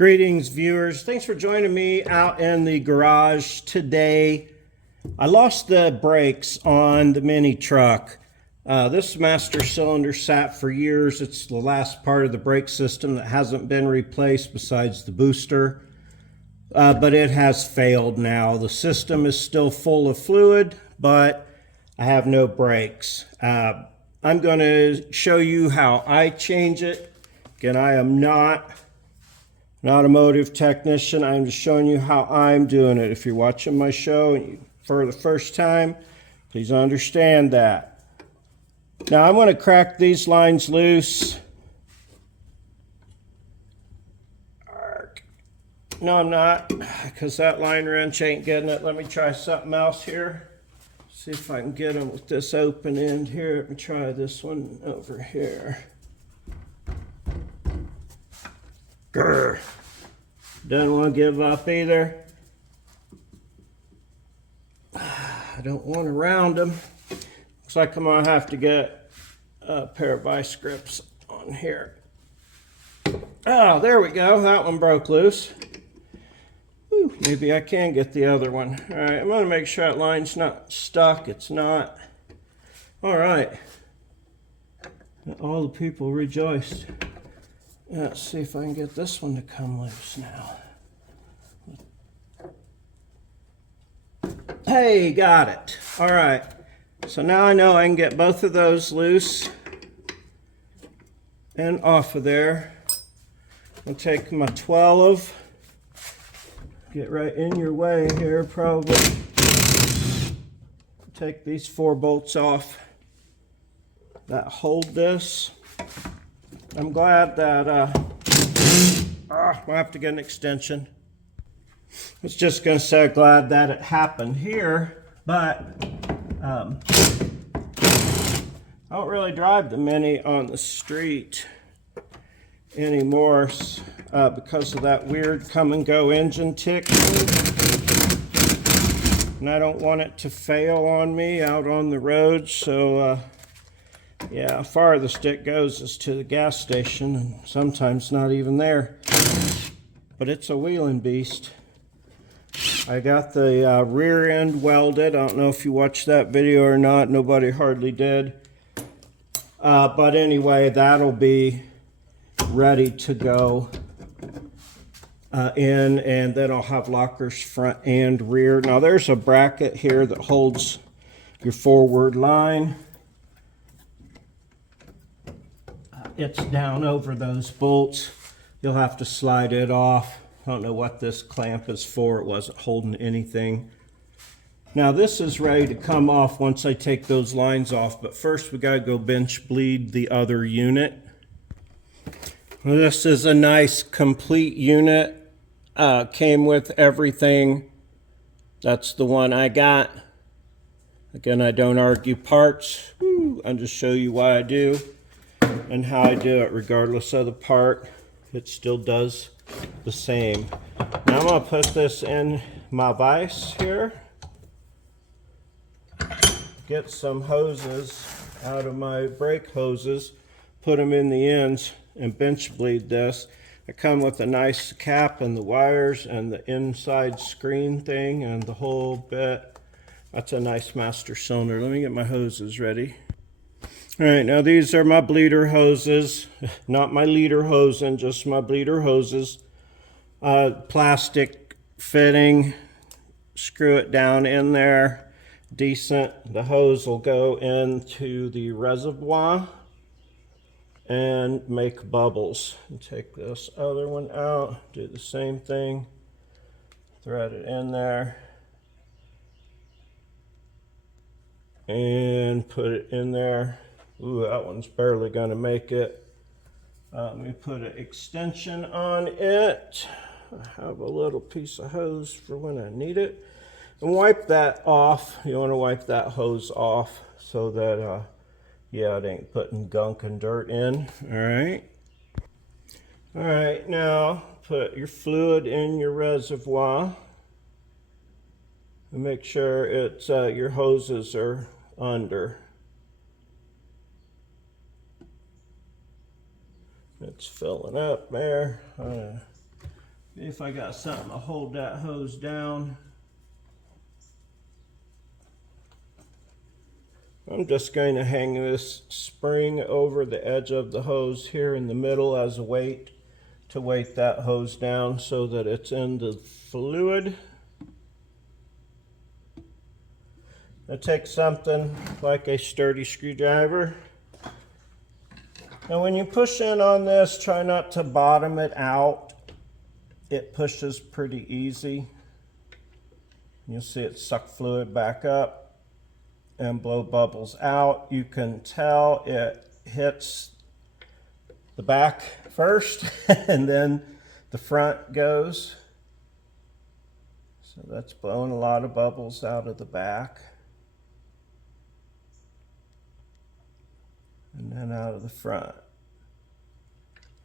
Greetings, viewers. Thanks for joining me out in the garage today. I lost the brakes on the mini truck. This master cylinder sat for years. It's the last part of the brake system that hasn't been replaced besides the booster. But it has failed now. The system is still full of fluid, but I have no brakes. I'm going to show you how I change it. Again, I am not an automotive technician. I'm just showing you how I'm doing it. If you're watching my show for the first time, please understand that. Now I'm going to crack these lines loose. No, I'm not, because that line wrench ain't getting it. Let me try something else here. See if I can get them with this open end here. Let me try this one over here. Grr. Don't want to give up either. I don't want to round them. Looks like I'm going to have to get a pair of vice grips on here. Oh, there we go. That one broke loose. Whew, maybe I can get the other one. All right, I'm going to make sure that line's not stuck. It's not. All right. All the people rejoiced. Let's see if I can get this one to come loose now. Hey, got it. All right. So now I know I can get both of those loose and off of there. I'll take my 12. Get right in your way here, probably. Take these 4 bolts off that hold this. I'm glad that we'll have to get an extension. I was just going to say glad that it happened here, but I don't really drive the Mini on the street anymore because of that weird come and go engine tick. And I don't want it to fail on me out on the road, so yeah, farthest it goes is to the gas station, and sometimes not even there. But it's a wheeling beast. I got the rear end welded. I don't know if you watched that video or not. Nobody hardly did. But anyway, that'll be ready to go in, and then I'll have lockers front and rear. Now there's a bracket here that holds your forward line. It's down over those bolts. You'll have to slide it off. I don't know what this clamp is for. It wasn't holding anything. Now this is ready to come off once I take those lines off, but first we gotta go bench bleed the other unit. Well, this is a nice complete unit. Came with everything. That's the one I got. Again, I don't argue parts. I'll just show you why I do and how I do it. Regardless of the part, it still does the same. Now I'm going to put this in my vise here. Get some hoses out of my brake hoses, put them in the ends, and bench bleed this. I come with a nice cap and the wires and the inside screen thing and the whole bit. That's a nice master cylinder. Let me get my hoses ready. All right, now these are my bleeder hoses, not my leader hosing, just my bleeder hoses. Plastic fitting, screw it down in there, decent. The hose will go into the reservoir and make bubbles. And take this other one out, do the same thing, thread it in there, and put it in there. Ooh, that one's barely gonna make it. Let me put an extension on it. I have a little piece of hose for when I need it. And wipe that off. You wanna wipe that hose off so that, yeah, it ain't putting gunk and dirt in. All right. All right, now put your fluid in your reservoir. And make sure it's, your hoses are under. It's filling up there. If I got something to hold that hose down. I'm just going to hang this spring over the edge of the hose here in the middle as a weight to weight that hose down so that it's in the fluid. I take something like a sturdy screwdriver. Now when you push in on this, try not to bottom it out. It pushes pretty easy. You'll see it suck fluid back up and blow bubbles out. You can tell it hits the back first and then the front goes. So that's blowing a lot of bubbles out of the back. And then out of the front.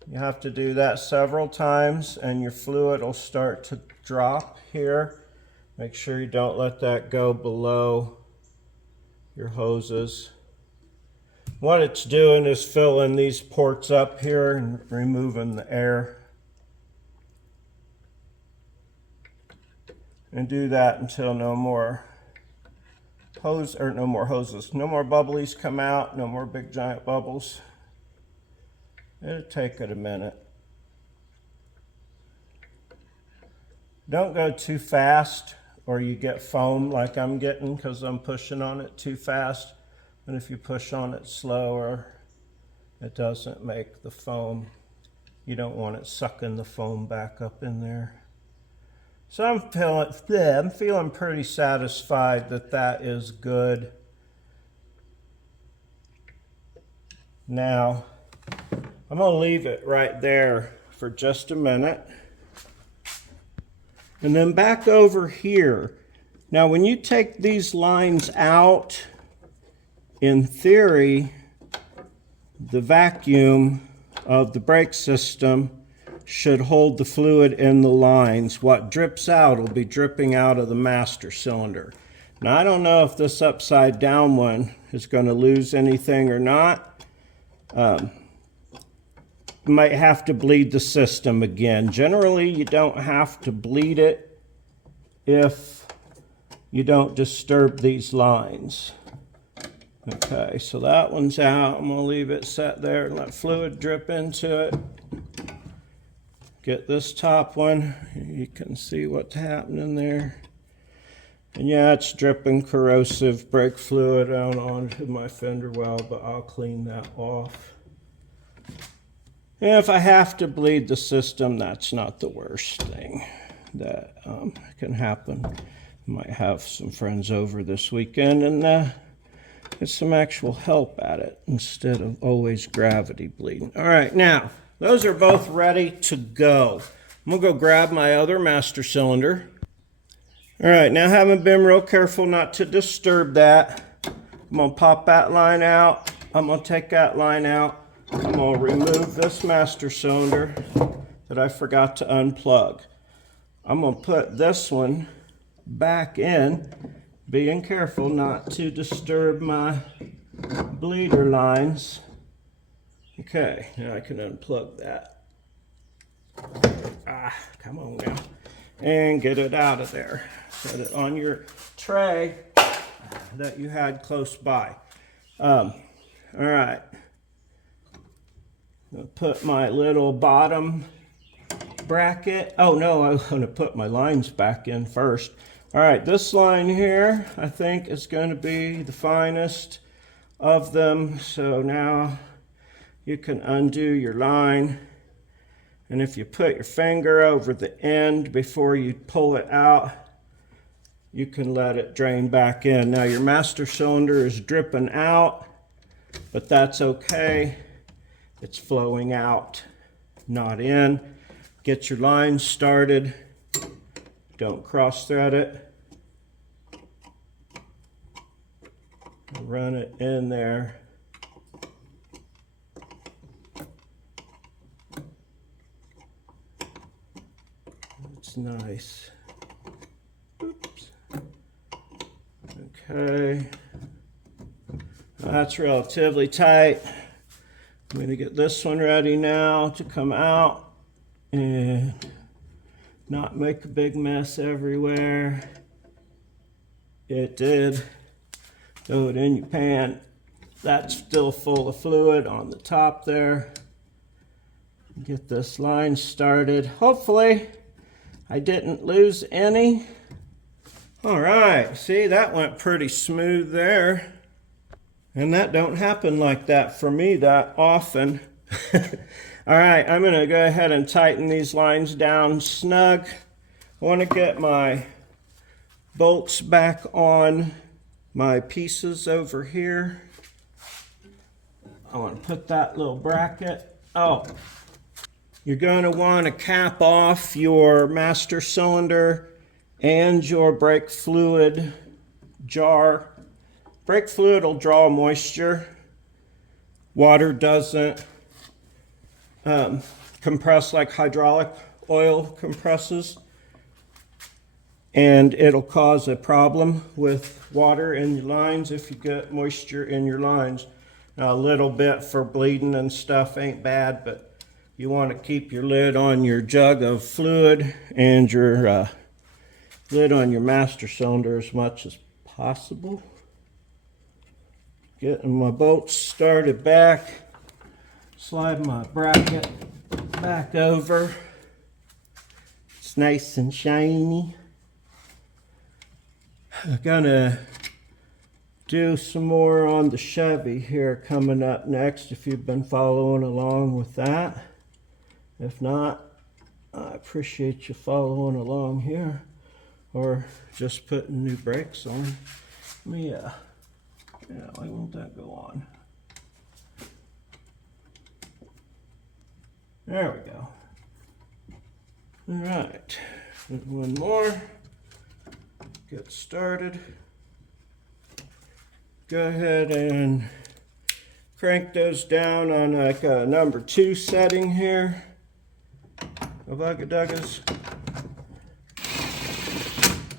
You have to do that several times and your fluid will start to drop here. Make sure you don't let that go below your hoses. What it's doing is filling these ports up here and removing the air. And do that until no more hoses, no more bubblies come out, no more big giant bubbles. It'll take it a minute. Don't go too fast or you get foam like I'm getting because I'm pushing on it too fast. And if you push on it slower, it doesn't make the foam. You don't want it sucking the foam back up in there. So I'm feeling pretty satisfied that that is good. Now, I'm going to leave it right there for just a minute. And then back over here. Now, when you take these lines out, in theory, the vacuum of the brake system should hold the fluid in the lines. What drips out will be dripping out of the master cylinder. Now, I don't know if this upside down one is going to lose anything or not. You might have to bleed the system again. Generally, you don't have to bleed it if you don't disturb these lines. Okay, so that one's out. I'm going to leave it set there and let fluid drip into it. Get this top one. You can see what's happening there. And yeah, it's dripping corrosive brake fluid out onto my fender well, but I'll clean that off. And if I have to bleed the system, that's not the worst thing that can happen. Might have some friends over this weekend and get some actual help at it instead of always gravity bleeding. All right, now those are both ready to go. I'm gonna go grab my other master cylinder. All right, now having been real careful not to disturb that, I'm gonna pop that line out. I'm gonna take that line out. I'm gonna remove this master cylinder that I forgot to unplug. I'm gonna put this one back in, being careful not to disturb my bleeder lines. Okay, now I can unplug that. Come on now. And get it out of there. Set it on your tray that you had close by. All right. I'm gonna put my little bottom bracket. Oh no, I'm gonna put my lines back in first. All right, this line here, I think is gonna be the finest of them. So now you can undo your line. And if you put your finger over the end before you pull it out, you can let it drain back in. Now your master cylinder is dripping out, but that's okay. It's flowing out, not in. Get your line started. Don't cross thread it. Run it in there. It's nice. Oops. Okay. That's relatively tight. I'm going to get this one ready now to come out. And not make a big mess everywhere. It did. Throw it in your pan. That's still full of fluid on the top there. Get this line started. Hopefully I didn't lose any. All right, see, that went pretty smooth there. And that don't happen like that for me that often. All right, I'm gonna go ahead and tighten these lines down snug. I wanna get my bolts back on my pieces over here. I want to put that little bracket. Oh, you're going to want to cap off your master cylinder and your brake fluid jar. Brake fluid will draw moisture. Water doesn't compress like hydraulic oil compresses. And it'll cause a problem with water in your lines if you get moisture in your lines. Now, a little bit for bleeding and stuff ain't bad, but you want to keep your lid on your jug of fluid and your lid on your master cylinder as much as possible. Getting my bolts started back. Slide my bracket back over. It's nice and shiny. I'm gonna do some more on the Chevy here coming up next if you've been following along with that. If not, I appreciate you following along here or just putting new brakes on. Yeah, why won't that go on? There we go. All right, one more. Get started. Go ahead and crank those down on like a number 2 setting here. Duggas.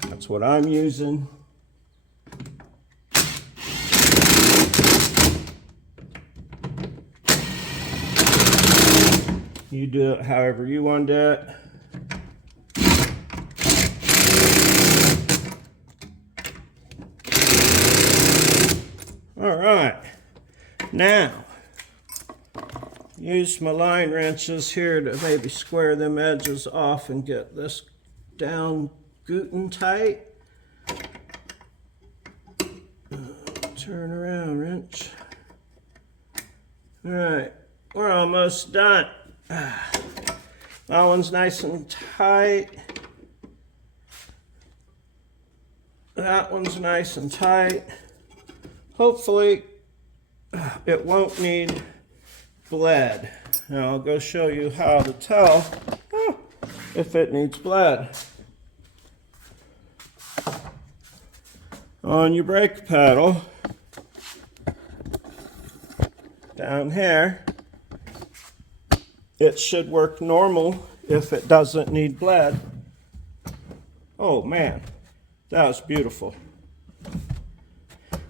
That's what I'm using. You do it however you want to do it. All right, now use my line wrenches here to maybe square them edges off and get this down good and tight. Turn around, wrench. All right, we're almost done. That one's nice and tight. That one's nice and tight. Hopefully it won't need bled. Now I'll go show you how to tell if it needs bled. On your brake pedal, down here, it should work normal if it doesn't need bled. Oh man, that was beautiful.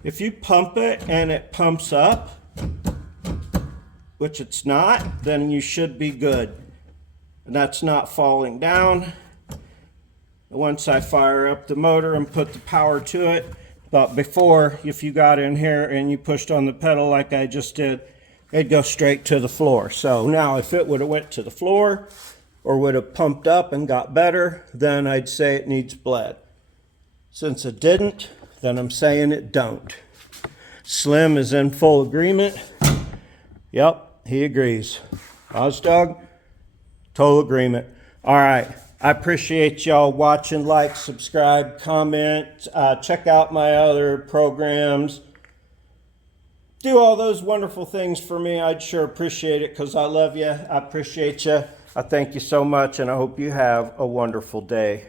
If you pump it and it pumps up, which it's not, then you should be good. And that's not falling down. Once I fire up the motor and put the power to it, but before, if you got in here and you pushed on the pedal like I just did, it'd go straight to the floor. So now if it would have went to the floor or would have pumped up and got better, then I'd say it needs bled. Since it didn't, then I'm saying it don't. Slim is in full agreement. Yep, he agrees. Ozdog, total agreement. All right, I appreciate y'all watching. Like, subscribe, comment, check out my other programs. Do all those wonderful things for me. I'd sure appreciate it because I love you. I appreciate you. I thank you so much, and I hope you have a wonderful day.